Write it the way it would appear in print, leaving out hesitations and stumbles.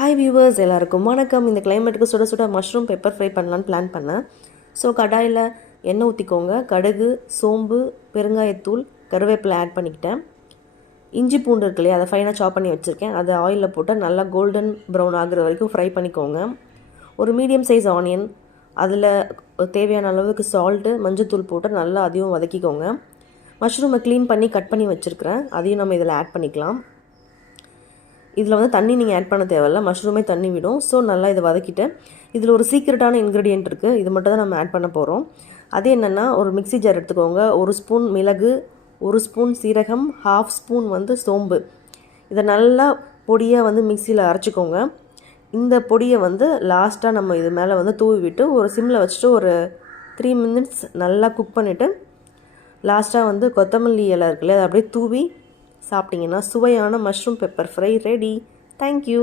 Hi viewers, எல்லாருக்கும் வணக்கம். இந்த கிளைமேட்டுக்கு சுட சுட மஷ்ரூம் பெப்பர் ஃப்ரை பண்ணலான்னு பிளான் பண்ணேன். ஸோ கடாயில் எண்ணெய் ஊற்றிக்கோங்க. கடுகு, சோம்பு, பெருங்காயத்தூள், கருவேப்பிலை ஆட் பண்ணிக்கிட்டேன். இஞ்சி பூண்டு இருக்கு இல்லையா, அதை ஃபைனாக சாப் பண்ணி வச்சுருக்கேன். அதை ஆயிலில் போட்டு நல்லா கோல்டன் ப்ரௌன் ஆகுற வரைக்கும் ஃப்ரை பண்ணிக்கோங்க. ஒரு மீடியம் சைஸ் ஆனியன், அதில் தேவையான அளவுக்கு சால்ட்டு, மஞ்சத்தூள் போட்டு நல்லா அதையும் வதக்கிக்கோங்க. மஷ்ரூமை க்ளீன் பண்ணி கட் பண்ணி வச்சுருக்கிறேன், அதையும் நம்ம இதில் ஆட் பண்ணிக்கலாம். இதில் வந்து தண்ணி நீங்கள் ஆட் பண்ண தேவையில்ல, மஷ்ரூமே தண்ணி விடும். ஸோ நல்லா இதை வதக்கிட்டு இதில் ஒரு சீக்ரெட்டான இன்க்ரீடியன்ட் இருக்குது, இது மட்டும் தான் நம்ம ஆட் பண்ண போகிறோம். அது என்னென்னா, ஒரு மிக்ஸி ஜார் எடுத்துக்கோங்க. 1 ஸ்பூன் மிளகு, 1 ஸ்பூன் சீரகம், 1/2 ஸ்பூன் வந்து சோம்பு. இதை நல்லா பொடியாக வந்து மிக்சியில் அரைச்சிக்கோங்க. இந்த பொடியை வந்து லாஸ்ட்டாக நம்ம இது மேலே வந்து தூவி விட்டு ஒரு சிம்மில் வச்சுட்டு ஒரு 3 மினிட்ஸ் நல்லா குக் பண்ணிவிட்டு லாஸ்ட்டாக வந்து கொத்தமல்லி இலை இருக்குல்ல, அதை அப்படியே தூவி சாப்பிட்டிங்கன்னா சுவையான mushroom pepper fry ready. Thank you.